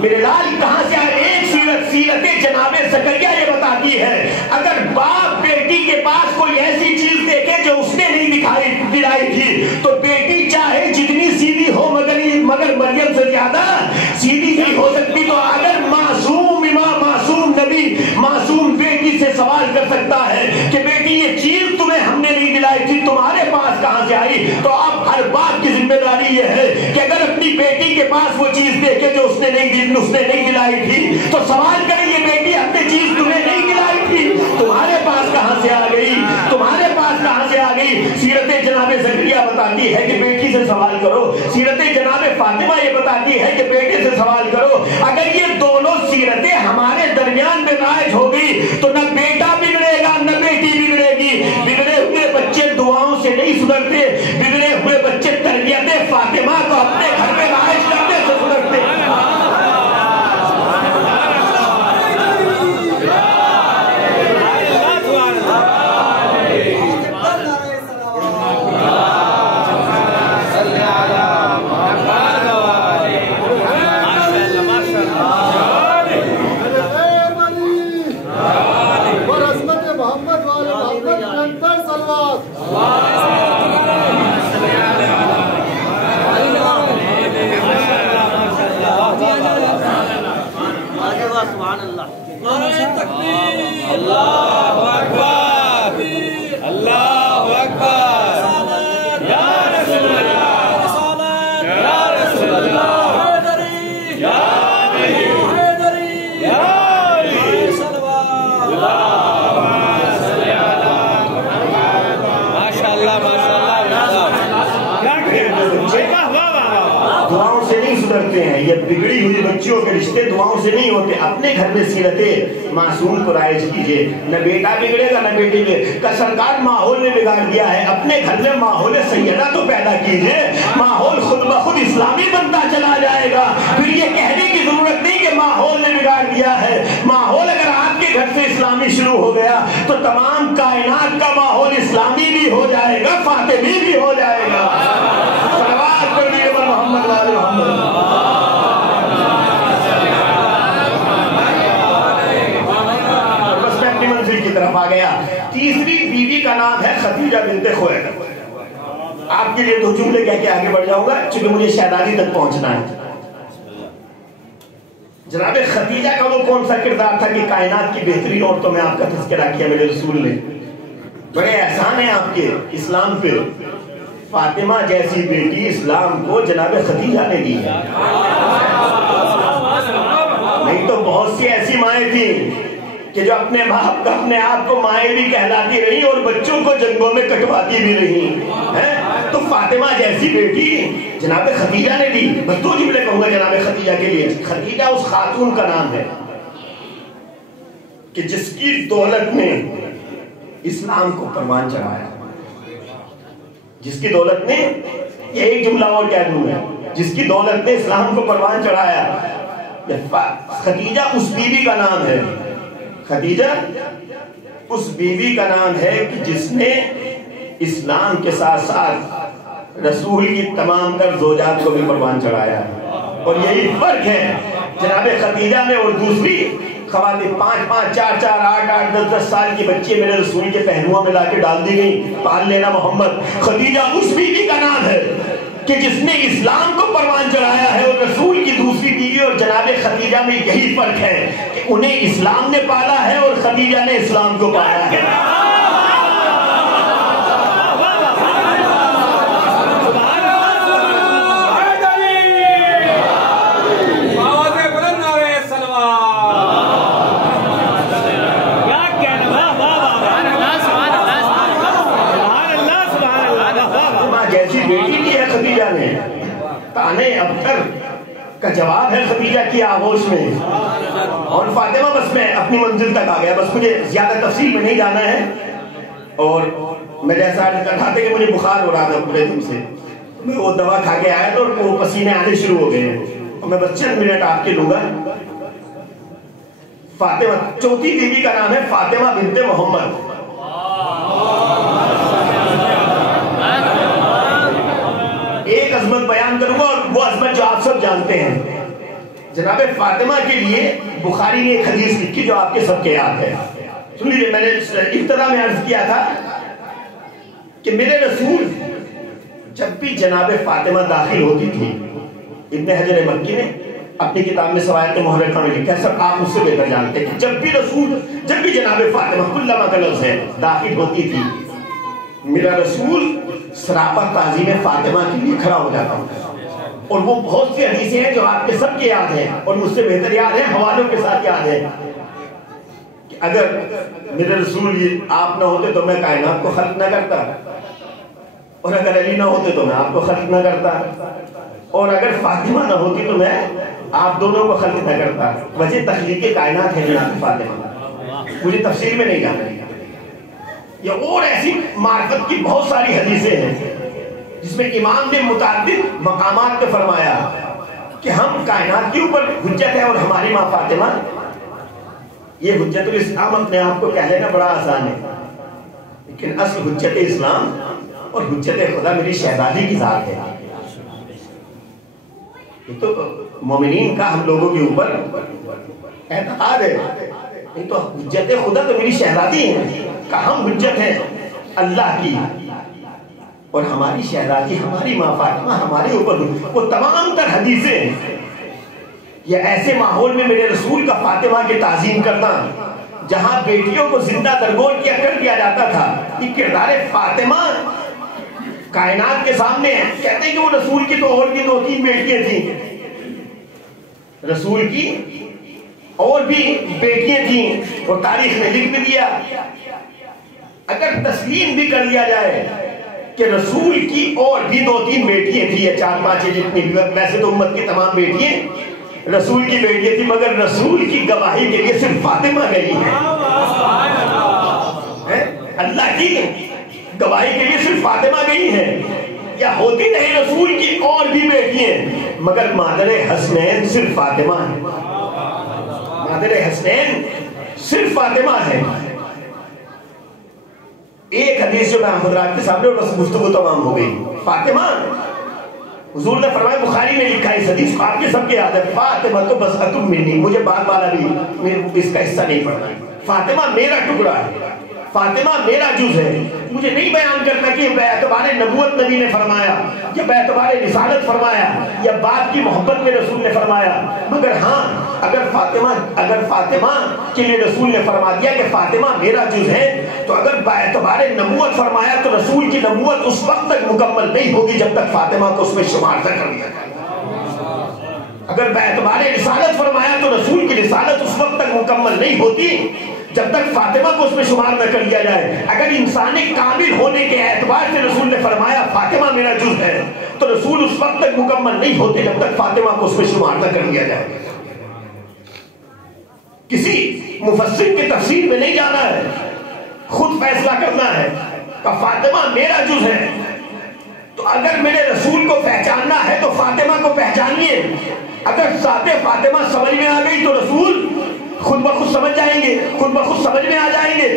میرے لال کہاں سے آئے. ایک سیرت جناب زکریا یہ بتاتی ہے اگر باپ بیٹی کے پاس کوئی ایسی چیز دیکھے جو اس نے نہیں دلائی تھی تو بیٹی چاہے جتنی سیدھی ہو مگر مریم سے زیادہ سیدھی نہیں ہو سکتی. تو اگر معصوم امام، معصوم نبی، معصوم بیٹی سے سوال کر سکتا ہے کہ بیٹی یہ چیز تمہیں ہم نے نہیں دلائی تھی، تمہارے پاس کہاں سے آئی، تو اب ہر باپ کی ذمہ داری یہ ہے کہ اگر اپنی بیٹی کے پاس وہ چیز دیکھے جو اس نے نہیں دلائی تھی تو سوال کریں گے بیٹی ہم نے چیز تمہیں نہیں دلائی تھی، تمہارے پاس کہاں سے آ گئی، تمہارے پاس کہاں سے آ گئی؟ سیرت جناب زکریا بتاتی ہے کہ بیٹی سے سوال کرو، سیرت جناب فاطمہ یہ بتاتی ہے کہ بیٹے سے سوال کرو۔ اگر یہ دونوں سیرتیں ہمارے درمیان میں رائج ہوگی تو نہ بیٹا بگڑے گا نہ بیٹی بگڑے گی۔ بگڑے ہوئے بچے دعاؤں سے نہیں سدھرتے، بگڑے ہوئے بچے تربیت فاطمہ کو اپنے گھر میں رائج کرنے سے سدھرتے۔ یہ بگڑی ہوئی بچیوں کے رشتے دعاؤں سے نہیں ہوتے۔ اپنے گھر میں سیرت معصوم کو رائج کیجئے، نہ بیٹا بگڑے گا نہ بیٹی بگڑے گا۔ سرکار ماحول نے بگاڑ دیا ہے، اپنے گھر میں ماحول سیدہ تو پیدا کیجئے، ماحول خود بخود اسلامی بنتا چلا جائے گا۔ پھر یہ کہنے کی ضرورت نہیں کہ ماحول نے بگاڑ دیا ہے۔ ماحول اگر آپ کے گھر سے اسلامی شروع ہو گیا تو تمام کائنات کا ماحول اسلامی بھی ہو جائے گا، فاطمی بھی ہو جائے گا۔ صلوات پڑھیے محمد وآل محمد۔ کی طرف آ گیا۔ تیسری بیوی کا نام ہے خدیجہ بنت خویلد۔ آپ کے لیے دو جملے کہہ کے آگے بڑھ جاؤں گا چونکہ مجھے شہزادی تک پہنچنا ہے۔ جناب خدیجہ کا وہ کون سا کردار تھا کہ کائنات کی بہترین عورتوں میں آپ کا تذکرہ کیا میرے رسول نے؟ بڑے احسان ہیں آپ کے اسلام پہ۔ فاطمہ جیسی بیٹی اسلام کو جناب خدیجہ نے دی ہے، نہیں تو بہت سی ایسی مائیں تھیں کہ جو اپنے باپ کا اپنے آپ کو مائیں بھی کہلاتی رہی اور بچوں کو جنگوں میں کٹواتی بھی رہی ہیں۔ تو فاطمہ جیسی بیٹی جناب خدیجہ نے دی۔ بس دو جملے کہوں گا جناب خدیجہ کے لیے۔ خدیجہ اس خاتون کا نام ہے کہ جس کی دولت نے اسلام کو پروان چڑھایا، جس کی دولت نے، یہ ایک جملہ اور کہہ دوں میں، جس کی دولت نے اسلام کو پروان چڑھایا۔ خدیجہ اس بیوی کا نام ہے، خدیجہ اس بیوی کا نام ہے کہ جس نے اسلام کے ساتھ ساتھ رسول کی تمام تر زوجات کو بھی پروان چڑھایا ہے۔ اور یہی فرق ہے جناب خدیجہ میں اور دوسری خواتین۔ 5 4 4 8 8 10 10 سال کی بچے میرے رسول کے پہلوؤں میں لا کے ڈال دی گئی، پال لینا محمد۔ خدیجہ اس بیوی کا نام ہے کہ جس نے اسلام کو پروان چڑھایا ہے، اور رسول کی دوسری بیوی اور جناب خدیجہ میں یہی فرق ہے کہ انہیں اسلام نے پالا ہے اور خدیجہ نے اسلام کو پالا ہے۔ ابتر کا جواب ہے خدیجہ کی آغوش میں، اور فاطمہ بس میں اپنی منزل تک آ گیا۔ بس مجھے زیادہ تفصیل میں نہیں جانا ہے، اور میں جیسا کہا تھا کہ مجھے بخار ہو رہا تھا پورے دن سے، میں وہ دوا کھا کے آیا تو وہ پسینے آنے شروع ہو گئے، اور میں بس چند منٹ آپ کے لوں گا۔ فاطمہ، چوتھی بیوی کا نام ہے فاطمہ بنت محمد۔ ایک عظمت بیان کروں گا اور وہ عظمت جو آپ سب جانتے ہیں۔ جناب فاطمہ کے لیے بخاری نے ایک حدیث لکھی جو آپ کے سب کے یاد ہے۔ سن لیجیے، میں نے ابتدا میں عرض کیا تھا کہ میرے رسول جب بھی جناب فاطمہ داخل ہوتی تھی، ابن حجر مکی نے اپنی کتاب میں سوایت محرقہ میں لکھا ہے، سب آپ اس سے بہتر جانتے ہیں کہ جب بھی جناب فاطمہ کلما کا لفظ ہے داخل ہوتی تھی، میرا رسول سراپا تعظیم فاطمہ کے لیے کھڑا ہو جاتا ہوں۔ اور وہ بہت سی حدیثیں ہیں جو آپ کے سب کے یاد ہیں اور مجھ سے بہتر یاد ہیں، حوالوں کے ساتھ یاد ہیں کہ اگر میرے رسول آپ نہ ہوتے تو میں کائنات کو خلق نہ کرتا، اور اگر علی نہ ہوتے تو میں آپ کو خلق نہ کرتا، اور اگر فاطمہ نہ ہوتی تو میں آپ دونوں کو خلق نہ کرتا۔ وجہ تخلیق کائنات ہے جناب فاطمہ، مجھے تفصیل میں نہیں جانا، یا اور ایسی معرفت کی بہت ساری حدیثیں ہیں جس میں امام نے متعدد مقامات پہ فرمایا کہ ہم کائنات کے اوپر حجت ہے اور ہماری ماں فاطمہ۔ یہ حجت الاسلام اپنے آپ کو کہہ لینا بڑا آسان ہے، لیکن اصل حجت اسلام اور حجت خدا میری شہزادی کی ذات ہے۔ یہ تو مومنین کا ہم لوگوں کے اوپر اعتقاد ہے، یہ تو حجت خدا تو میری شہزادی ہے کہ ہم حجت ہیں اللہ کی، اور ہماری شہزادی ہماری ماں فاطمہ ہمارے اوپر وہ تمام تر حدیثیں یہ ایسے ماحول میں میرے رسول کا فاطمہ کی تعظیم کرنا جہاں بیٹیوں کو زندہ درگور کیا کر دیا جاتا تھا۔ یہ کردار فاطمہ کائنات کے سامنے ہے۔ کہتے ہیں کہ وہ رسول کی تو اور بھی 2-3 بیٹیاں تھیں، رسول کی اور بھی بیٹیاں تھیں، اور تاریخ نے لکھ بھی دیا۔ اگر تسلیم بھی کر لیا جائے کہ رسول کی اور بھی 2-3 بیٹیاں تھیں یا 4-5 جتنی، ویسے تو امت کی تمام بیٹیاں رسول کی بیٹیاں تھیں، مگر رسول کی گواہی کے لیے صرف فاطمہ گئی ہے۔ اللہ کی گواہی کے لیے صرف فاطمہ گئی ہے، یا ہوتی نہیں رسول کی اور بھی بیٹیاں، مگر مادر حسنین صرف فاطمہ ہے، مادر حسنین صرف فاطمہ ہے۔ ایک حدیث جو میں حضرات کے سامنے اور بس گفتگو تمام ہو گئی۔ فاطمہ، حضور نے فرمایا، بخاری میں لکھا ہے اس حدیث آپ کے سب کے یاد ہے، فاطمہ تو بس اتم منی، مجھے بعد والا بھی اس کا حصہ نہیں پڑھنا ہے، فاطمہ میرا ٹکڑا ہے، فاطمہ میرا جز ہے۔ مجھے نہیں بیان کرنا کہ باعتبار نبوت نبی نے فرمایا یا باعتبار رسالت فرمایا یا باپ کی محبت میں رسول نے فرمایا، مگر ہاں اگر فاطمہ کے لیے رسول نے فرما دیا کہ فاطمہ میرا جز ہے، تو اگر باعتبار نبوت فرمایا تو رسول کی نبوت اس وقت تک مکمل نہیں ہوگی جب تک فاطمہ کو اس میں شمار نہ کر لیا جائے۔ اگر باعتبار رسالت فرمایا تو رسول کی رسالت اس وقت تک مکمل نہیں ہوتی جب تک فاطمہ کو اس میں شمار نہ کر لیا جائے۔ اگر انسانی کامل ہونے کے اعتبار سے رسول نے فرمایا فاطمہ میرا جز ہے، تو رسول اس وقت تک مکمل نہیں ہوتے جب تک فاطمہ کو اس میں شمار نہ کر لیا جائے۔ کسی مفسر کی تفسیر میں نہیں جانا ہے، خود فیصلہ کرنا ہے کہ فاطمہ میرا جز ہے۔ تو اگر میرے رسول کو پہچاننا ہے تو فاطمہ کو پہچانیے۔ اگر ذات فاطمہ سمجھ میں آ گئی تو رسول خود بخود سمجھ جائیں گے، خود بخود سمجھ میں آ جائیں گے۔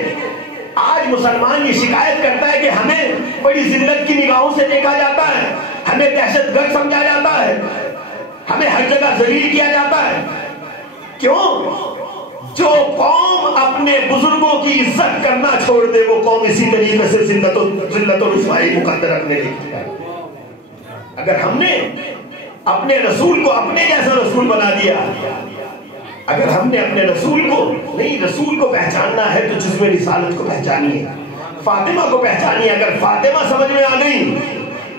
آج مسلمان یہ شکایت کرتا ہے کہ ہمیں بڑی ذلت کی نگاہوں سے دیکھا جاتا ہے، ہمیں دہشت گرد سمجھا جاتا ہے، ہمیں ہر جگہ ذلیل کیا جاتا ہے۔ کیوں؟ جو قوم اپنے بزرگوں کی عزت کرنا چھوڑ دے وہ قوم اسی طریقے سے ذلت و رسوائی مقدر رکھنے لگتی ہے۔ اگر ہم نے اپنے رسول کو اپنے جیسا رسول بنا دیا، اگر ہم نے اپنے رسول کو نہیں، رسول کو پہچاننا ہے تو جزو رسالت کو پہچانیے، فاطمہ کو پہچانیے۔ اگر فاطمہ سمجھ میں آ گئی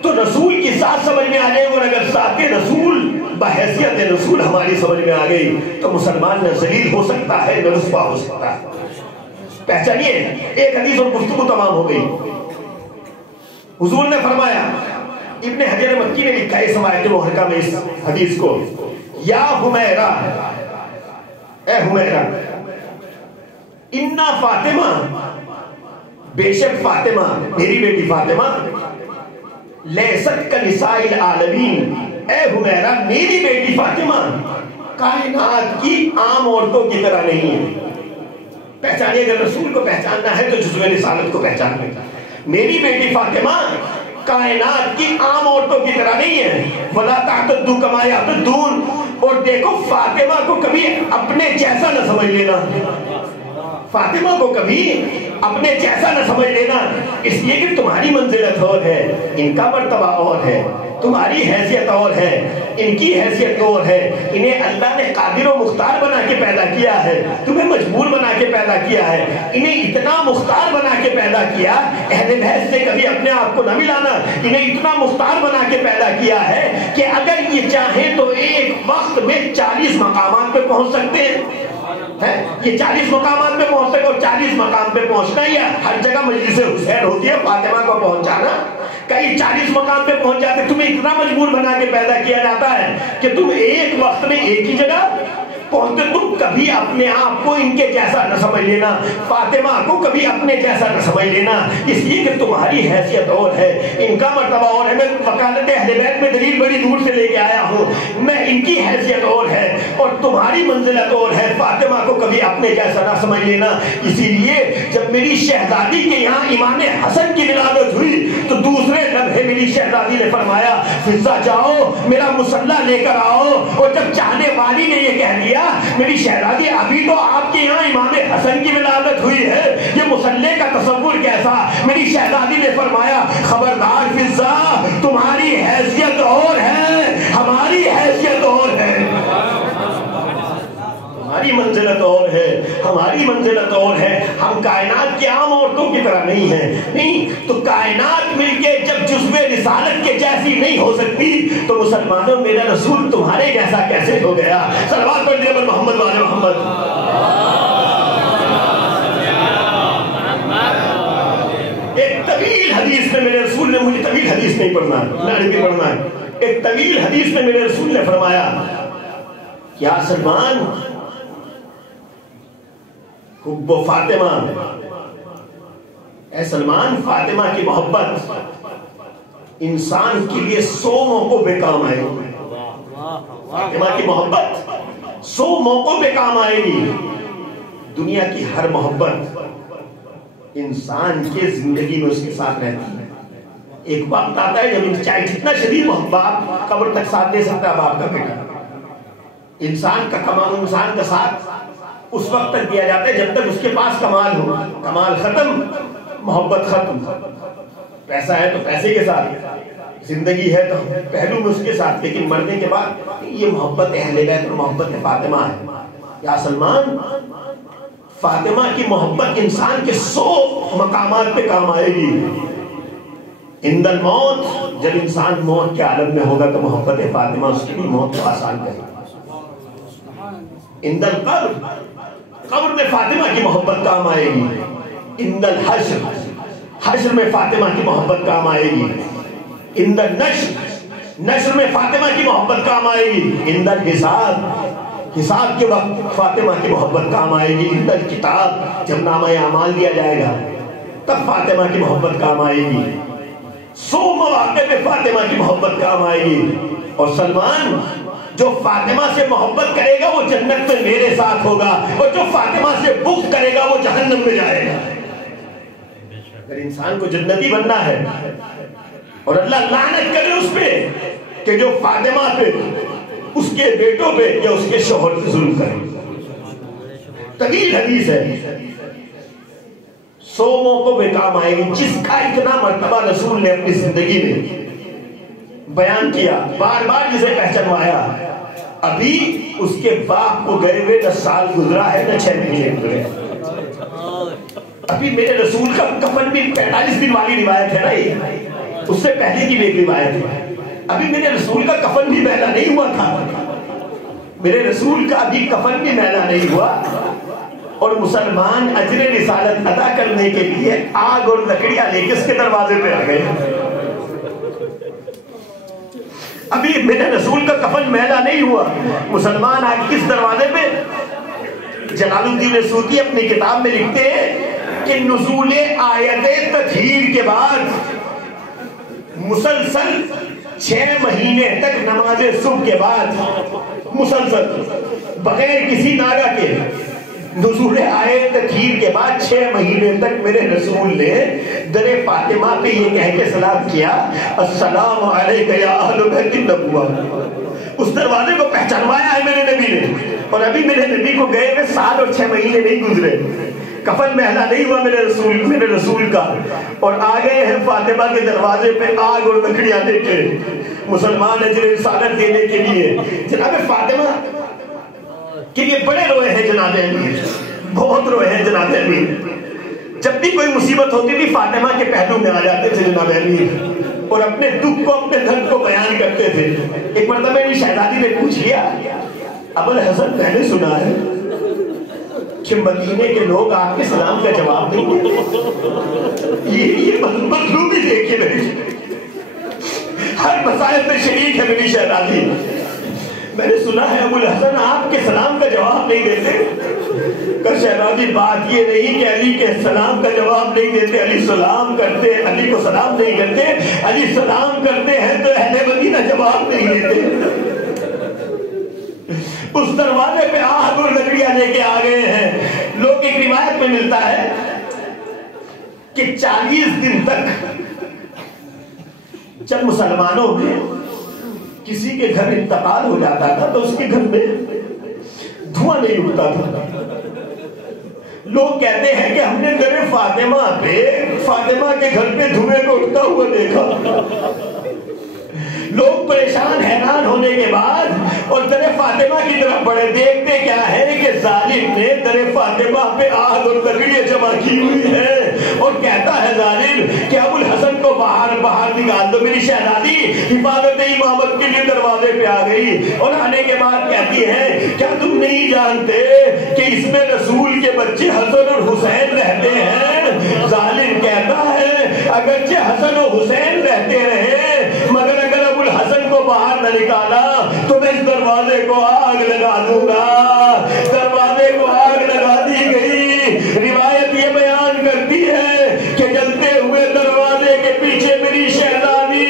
تو رسول کی ذات سمجھ میں آ جائے، اور اگر ذات رسول بحیثیت رسول ہماری سمجھ میں آ گئی تو مسلمان نہ ذلیل ہو سکتا ہے نہ رسوا ہو سکتا ہے۔ پہچانیے۔ ایک حدیث اور گفتگو تمام ہو گئی۔ حضور نے فرمایا، ابن حجر مکی نے لکھا اس آیت محرکہ میں اس حدیث کو، یا حمیرہ، اے حمیرہ، انا فاطمہ، بے شک فاطمہ میری بیٹی فاطمہ، لیست کنساء العالمین، اے حمیرہ میری بیٹی فاطمہ کائنات کی عام عورتوں کی طرح نہیں ہے۔ پہچانیے، اگر رسول کو پہچاننا ہے تو جزو رسالت کو پہچاننا ہے۔ میری بیٹی فاطمہ کائنات کی عام عورتوں کی طرح نہیں ہے۔ وَلَا تَعْتَدُّوا كَمَا يَعْتَدُّونَ، اور دیکھو فاطمہ کو کبھی اپنے جیسا نہ سمجھ لینا، فاطمہ کو کبھی اپنے جیسا نہ سمجھ لینا، اس لیے کہ تمہاری منزلت اور ہے، ان کا مرتبہ اور ہے، تمہاری حیثیت اور ہے، ان کی حیثیت اور ہے۔ انہیں اللہ نے قادر و مختار بنا کے پیدا کیا ہے، تمہیں مجبور بنا کے پیدا کیا ہے۔ انہیں اتنا مختار بنا کے پیدا کیا، اہل بیت سے کبھی اپنے آپ کو نہ ملانا، انہیں اتنا مختار بنا کے پیدا کیا ہے کہ اگر یہ چاہیں تو ایک وقت میں 40 مقامات پہ پہنچ سکتے ہیں۔ یہ 40 مقامات پہ پہنچ سکے، اور 40 مقام پہ پہنچنا یا ہر جگہ مجلس حسین ہوتی ہے، فاطمہ کو پہنچانا، کئی 40 مقام پہ پہنچ جاتے۔ تمہیں اتنا مجبور بنا کے پیدا کیا جاتا ہے کہ تم ایک وقت میں ایک ہی جگہ پہنچتے۔ تم کبھی اپنے آپ کو ان کے جیسا نہ سمجھ لینا، فاطمہ کو کبھی اپنے جیسا نہ سمجھ لینا، اس لیے کہ تمہاری حیثیت اور ہے، ان کا مرتبہ اور ہے۔ میں وکالت اہل بیت میں دلیل بڑی دور سے لے کے آیا ہوں، میں ان کی حیثیت اور ہے اور تمہاری منزلت اور ہے، فاطمہ کو کبھی اپنے جیسا نہ سمجھ لینا۔ اسی لیے جب میری شہزادی کے یہاں امام حسن کی ولادت ہوئی تو دوسرے لمحے میری شہزادی نے فرمایا فضہ جاؤ میرا مسلح لے کر آؤ، اور جب چاہنے والی نے یہ کہہ دیا میری شہزادی ابھی تو آپ کے یہاں امام حسن کی ولادت ہوئی ہے، یہ مسلح کا تصور کیسا؟ میری شہزادی نے فرمایا خبردار فضہ، تمہاری حیثیت اور ہے، ہماری حیثیت اور ہے، ہماری منزلت اور ہے، ہماری منزلت اور ہے۔ ہم کائنات کی عام عورتوں کی طرح نہیں ہیں، نہیں تو کائنات مل کے جب جزو رسالت کے جیسی نہیں ہو سکتی تو مسلمانوں میرا رسول تمہارے جیسا کیسے ہو گیا؟ صلوات پڑھ دیں محمد والے محمد۔ ایک طویل حدیث میں میرے رسول نے، مجھے طویل حدیث نہیں پڑھنا ہے، عربی پڑھنا ہے، ایک طویل حدیث میں میرے رسول نے فرمایا کیا سلمان حب فاطمہ، اے سلمان فاطمہ کی محبت انسان کے لیے 100 موقعوں پہ کام آئے گی، فاطمہ کی محبت 100 موقعوں پہ کام آئے گی۔ دنیا کی ہر محبت انسان کے زندگی میں اس کے ساتھ رہتی ہے، ایک وقت آتا ہے جب چاہے جتنا شدید محبت قبر تک ساتھ دے سکتا ہے باپ کا بیٹا، انسان کا ساتھ اس وقت تک دیا جاتا ہے جب تک اس کے پاس کمال ہو، کمال ختم محبت ختم، پیسہ ہے تو پیسے کے ساتھ، زندگی ہے تو پہلو میں اس کے ساتھ، لیکن مرنے کے بعد یہ محبت اہل بیت اور محبت فاطمہ ہے۔ یا سلمان فاطمہ کی محبت انسان کے 100 مقامات پہ کام آئے گی۔ عند الموت، جب انسان موت کے عالم میں ہوگا تو محبت فاطمہ اس کی بھی موت کو آسان کرے گی۔ عند القبر، قبر میں فاطمہ کی محبت کام آئے گی۔ عند الحشر، حشر میں فاطمہ کی محبت کام آئے گی۔ عند النشر، نشر میں فاطمہ کی محبت کام آئے گی۔ عند الحساب، حساب کے وقت فاطمہ کی محبت کام آئے گی۔ عند الکتاب، جب نامہ اعمال دیا جائے گا تب فاطمہ کی محبت کام آئے گی۔ 100 مواقع پہ فاطمہ کی محبت کام آئے گی۔ اور سلمان جو فاطمہ سے محبت کرے گا وہ جنت میں میرے ساتھ ہوگا، اور جو فاطمہ سے بغض کرے گا وہ جہنم میں جائے گا۔ اگر انسان کو جنتی بننا ہے، اور اللہ لعنت کرے اس پہ کہ جو فاطمہ پہ، اس کے بیٹوں پہ یا اس کے شوہر پہ ظلم کرے۔ طویل حدیث ہے، 100 موقعوں پہ کام آئے گی، جس کا اتنا مرتبہ رسول نے اپنی زندگی میں بیان کیا، بار بار جسے پہچنوایا۔ ابھی اس کے باپ کو گئے ہوئے 10 سال گزرا ہے، نہ 6 مہینے گزرے۔ ابھی میرے رسول کا کفن بھی 45 دن والی روایت ہے نا، یہ اس سے پہلے کی بھی ایک روایت ہے۔ ابھی میرے رسول کا کفن بھی میلا نہیں ہوا تھا، میرے رسول کا ابھی کفن بھی میلا نہیں ہوا، اور مسلمان اجر رسالت ادا کرنے کے لیے آگ اور لکڑیاں لے کے اس کے دروازے پہ آ گئے۔ ابھی میرے رسول کا کفن میلا نہیں ہوا، مسلمان آج کس دروازے پہ؟ جلال الدین سیوطی اپنی کتاب میں لکھتے ہیں کہ نزول آیت تطہیر کے بعد مسلسل 6 مہینے تک نماز صبح کے بعد مسلسل بغیر کسی ناگہ کے نزول آیت تطہیر کے بعد 6 مہینے تک میرے رسول نے در فاطمہ پہ یہ کہہ کے سلام کیا السلام علیکہ یا اہل بیت النبوہ۔ اس دروازے کو پہچانوایا ہے میرے نبی نے، اور ابھی میرے نبی کو گئے ہوئے 7 اور 6 مہینے نہیں گزرے، کفن محلہ نہیں ہوا میرے رسول کا، اور آ گئے ہیں فاطمہ کے دروازے پہ آگ اور لکڑیاں لے کے، مسلمان ہیں جنہیں رسالت دینے کے لیے۔ جناب فاطمہ کے لیے بڑے روئے ہیں جناب علی، بہت روئے ہیں جناب علی۔ جب بھی کوئی مصیبت ہوتی تھی فاطمہ کے پہلو میں آ جاتے تھے جناب علی، اور اپنے دکھ کو اپنے درد کو بیان کرتے تھے۔ ایک مرتبہ میری شہزادی نے پوچھ لیا، ابوالحسن میں نے سنا ہے کہ مدینے کے لوگ آپ کے سلام کا جواب نہیں دیتے، یہ مطلوبی دیکھیے میری، ہر مسائل میں شریک ہے میری شہزادی۔ میں نے سنا ہے ابوالحسن آپ کے سلام کا جواب نہیں دیتے۔ کہ شہزادی بات یہ نہیں کہ علی کے سلام کا جواب نہیں دیتے، علی سلام کرتے، علی کو سلام نہیں کرتے، علی سلام کرتے ہیں تو اہل مدینہ جواب نہیں دیتے۔ اس دروازے پہ آگ اور لکڑیاں لے کے آ گئے ہیں۔ لوگ ایک روایت میں ملتا ہے کہ 40 دن تک جب مسلمانوں میں کسی کے گھر انتقال ہو جاتا تھا تو اس کے گھر میں دھواں نہیں اٹھتا تھا۔ لوگ کہتے ہیں کہ ہم نے در فاطمہ کے گھر پہ دھوئیں کو اٹھتا ہوا دیکھا۔ لوگ پریشان حیران ہونے کے بعد اور در فاطمہ کی طرف بڑے، دیکھتے کیا ہے کہ ظالم نے در فاطمہ پہ آگ اور لکڑیاں جمع کی ہوئی ہے، اور کہتا ہے ظالم کہ ابوالحسن کو باہر نکال دو۔ میری شہزادی حفاظت امامت کے لیے دروازے پہ آ گئی، اور آنے کے بعد کہتی ہے کیا تم نہیں جانتے کہ اس میں رسول کے بچے حسن اور حسین رہتے ہیں؟ ظالم کہتا ہے اگرچہ حسن و حسین رہتے رہے، مگر اگر ابوالحسن کو باہر نہ نکالا تو میں اس دروازے کو آگ لگا دوں گا۔ دروازے کو آگ لگا دی گئی۔ روایت یہ بیان کرتی ہے کہ جلتے ہوئے دروازے کے پیچھے میری شہزادی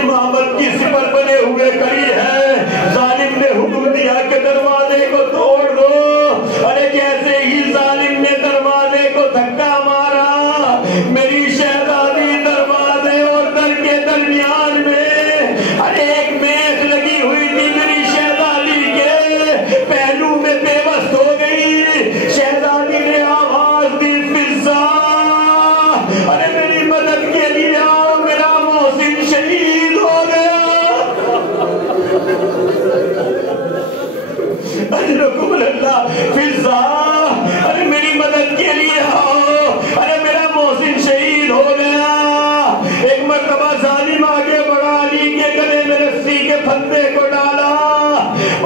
امامت کی سپر بنے ہوئے کھڑی ہے۔ ظالم نے حکم دیا کہ دروازے کو توڑ دو۔ ارے جیسے ہی ظالم نے دروازے کو دھکا مارا، میری شہزادی دروازے اور در کے درمیان میں ایک میخ لگی ہوئی تھی، میری شہزادی کے پہلو میں بے بس ہو گئی۔ شہزادی نے آواز دی، فضا ارے میری مدد کے لیے آؤ، میرا محسن شہید ہو گیا۔ اجرکم اللہ، فضا ارے میری مدد کے لیے آؤ، ارے میرا محسن شہید ہو گیا۔ ایک مرتبہ ظالم آگے بڑھا، علی کے گلے میں رسی کے پھندے کو ڈالا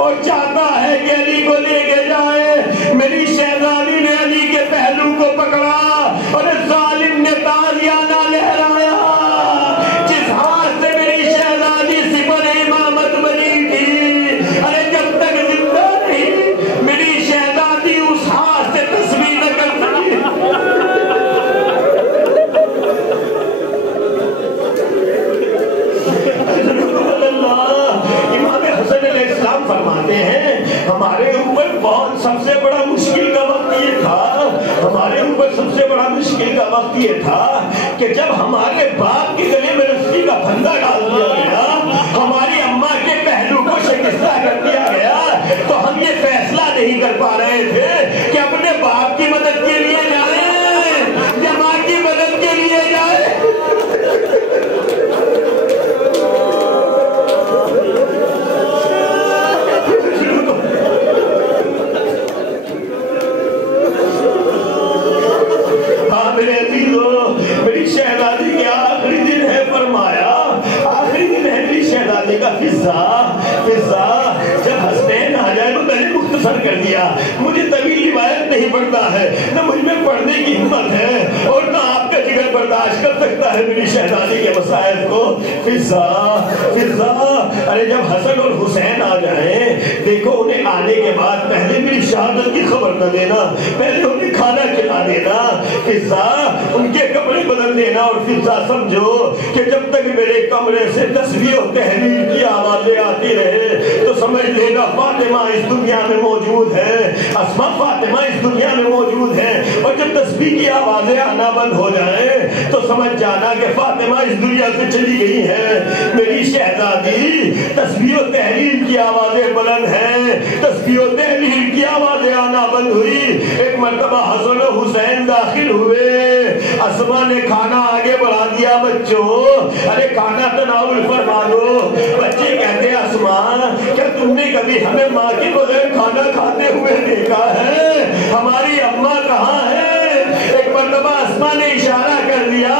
اور چاہتا ہے کہ علی کو لے کے جائے۔ میری شہزادی نے علی کے پہلو کو پکڑا اور ظالم نے تازیانہ لہرایا۔ جس ہاتھ سے میری شہزادی سپر امامت بنی تھی، ارے جب تک زندہ نہیں میری شہزادی اس ہاتھ سے تصویر نہ کر سکی۔ فرماتے ہیں ہمارے اوپر بہت سب سے بڑا مشکل کا وقت یہ تھا، ہمارے اوپر سب سے بڑا مشکل کا وقت یہ تھا کہ جب ہمارے باپ کے گلے میں رسی کا پھندا ڈال دیا گیا، ہماری اماں کے پہلو کو شکستہ کر دیا گیا، تو ہم یہ فیصلہ نہیں کر پا رہے تھے کہ اپنے باپ کی مدد کے لیے جائیں یا ماں کی مدد کے لیے جائیں۔ میری شہزادی کے آخری دن ہے، فرمایا آخری دن ہے میری شہزادی کا، فضا جب حسنین آ جائے تو میں نے مختصر کر دیا، مجھے طویل روایت نہیں پڑھتا ہے، نہ مجھ میں پڑھنے کی ہمت ہے، اور نہ آپ کا جگر برداشت کر سکتا ہے میری شہزادی کے مسائل کو۔ فضا ارے جب حسن اور حسین آ جائیں، دیکھو انہیں آنے کے بعد پہلے میری شہادت کی خبر نہ دینا، پہلے انہیں کھانا کھلا دینا، فضا ان کے کپڑے بدل دینا، اور فضا سمجھو کہ جب تک میرے کمرے سے تسبیح و تحلیل کی آوازیں آتی رہے تو سمجھ لینا فاطمہ اس دنیا میں موجود ہے، اسماء فاطمہ اس دنیا میں موجود ہے، اور جب تسبیح کی آوازیں آنا بند ہو جائیں تو سمجھ جانا کہ فاطمہ اس دنیا سے چلی گئی ہے۔ میری شہزادی تسبیح و تحلیل کی آوازیں بلند ہیں، تسبیح و تحلیل کی آوازیں آنا بند ہوئی. ایک مرتبہ حسن و حسین داخل ہوئے. اسما نے کھانا آگے بڑھا دیا. بچوں ارے کھانا تناول فرما دو. بچے کہتے ہیں اسما کیا تم نے کبھی ہمیں ماں کے بغیر کھانا کھاتے ہوئے دیکھا ہے؟ ہماری اماں کہاں ہے؟ ایک مرتبہ اسما نے اشارہ کر دیا.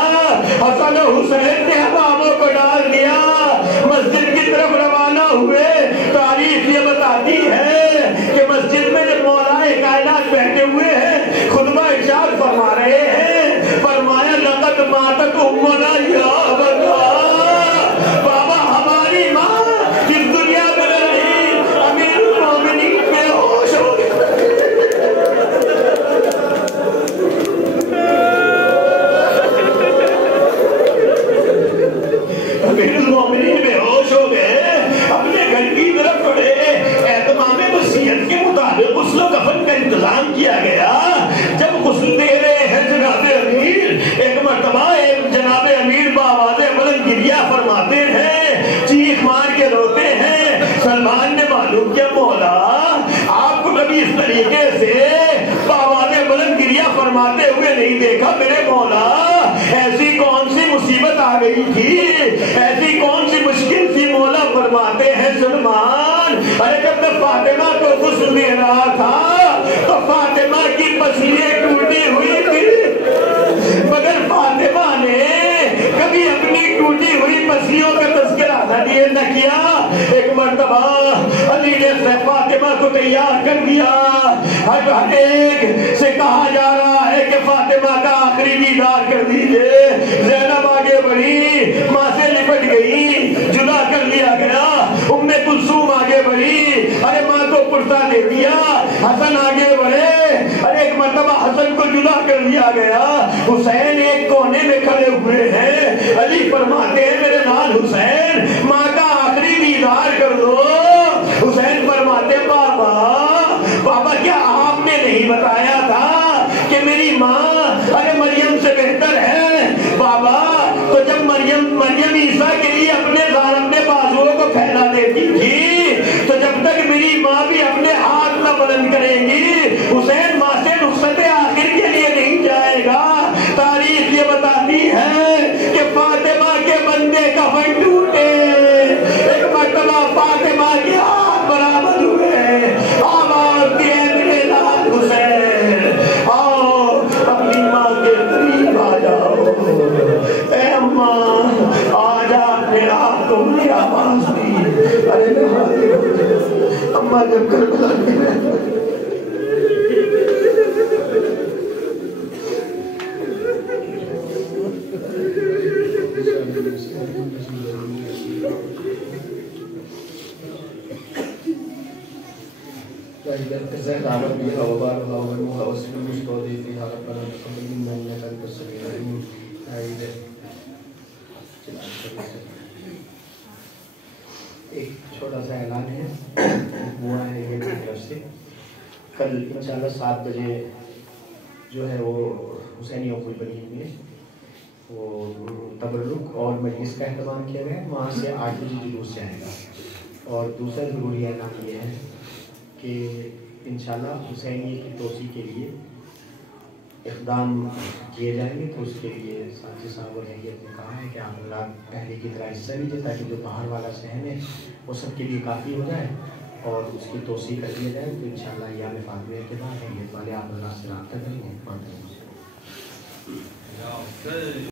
حسن و حسین نے حماموں کو ڈال دیا. مسجد کی طرف روانہ ہوئے. تاریخ یہ بتاتی ہے کہ مسجد میں جب مولا کائنات بیٹھے ہوئے ہیں خطبہ ارشاد فرما رہے ہیں. فرمایا لقد ماتت امنا یا ابدا. بابا ہماری ماں اس دنیا میں نہیں. امیر المومنین بے ہوش ہو گئے. امیر المومنین بے ہوش ہو گئے. اپنے گھر کی طرف پڑے. اہتمام وصیت کے مطابق غسل و کفن کا انتظام کیا گیا. جب غسل دے رہے ہیں جناب امیر ایک مرتبہ جناب امیر بآواز بلند گریہ فرماتے ہیں. چیخ مار کے روتے ہیں. سلمان نے معلوم کیا مولا آپ کو کبھی اس طریقے سے بآواز بلند گریہ فرماتے ہوئے نہیں دیکھا. میرے مولا ایسی کون سی مصیبت آ گئی تھی؟ ایسی کون سی مشکل تھی؟ مولا فرماتے ہیں سلمان ارے جب میں فاطمہ کو غسل دے رہا تھا تو فاطمہ کی پسلیاں ٹوٹی ہوئی تھی مگر فاطمہ نے کبھی اپنی ٹوٹی ہوئی پسلیوں کا تذکرہ نہ کیا. ایک مرتبہ علی نے فاطمہ کو تیار کر دیا. ہر ایک سے کہا جا رہا ہے کہ فاطمہ کا آخری دیدار کر دیجئے. زینب آگے بڑھی. ماں سے لپٹ گئی. جدا کر لیا گیا. ام کلثوم آگے بڑھی. ارے ماں کو پرسہ دے دیا. حسن آگے بڑھے. ارے ایک مرتبہ حسن کو جدا کر لیا گیا. حسین ایک کونے میں کھڑے ہوئے ہیں. علی فرماتے ہیں میرے نال حسین ماں کا آخری دیدار کر دو. حسین فرماتے بابا کیا آپ نے نہیں بتایا تھا کہ میری ماں ارے مریم سے بہتر ہے؟ بابا تو جب مریم عیسیٰ کے لیے اپنے بازوؤں کو پھیلا دیتی تھی تو جب تک میری ماں بھی اپنے ہاتھ نہ بلند کرے گی حسین ماں سے نصرت آخر کے لیے نہیں جائے گا. تاریخ یہ بتاتی ہے کہ فاطمہ کے بندے کفن ٹوٹے. ایک مرتبہ فاطمہ کے ہاتھ برآمد ہوئے. آواز دیے میرے لال حسین آؤ اپنی ماں کے قریب آ جاؤ. اے اماں آج آپ نے آپ کو مجھے آواز دی. ارے اماں جب کربلا میں ایک چھوٹا سا اعلان ہے وہ ہے یہ میری طرف سے. کل انشاءاللہ 7 بجے جو ہے وہ حسینی اوپر بنی ہوئی ہے وہ تبرک اور مجلس کا اہتمام کیا گیا ہے. وہاں سے 8 بجے جلوس جائے گا. اور دوسرا ضروری اعلان یہ ہے کہ انشاءاللہ حسینیے کی توسیع کے لیے اقدام کیے جائیں گے. تو اس کے لیے ساتھی صاحب اور حیثیت نے کہا ہے کہ آپ حضرات پہلے کی طرح حصہ لیجیے تاکہ جو باہر والا صحن ہے وہ سب کے لیے کافی ہو جائے اور اس کی توسیع کر دیا جائے. تو انشاءاللہ ایام فاطمیہ کے بعد حیثیت والے آپ حضرات سے رابطہ کریں گے.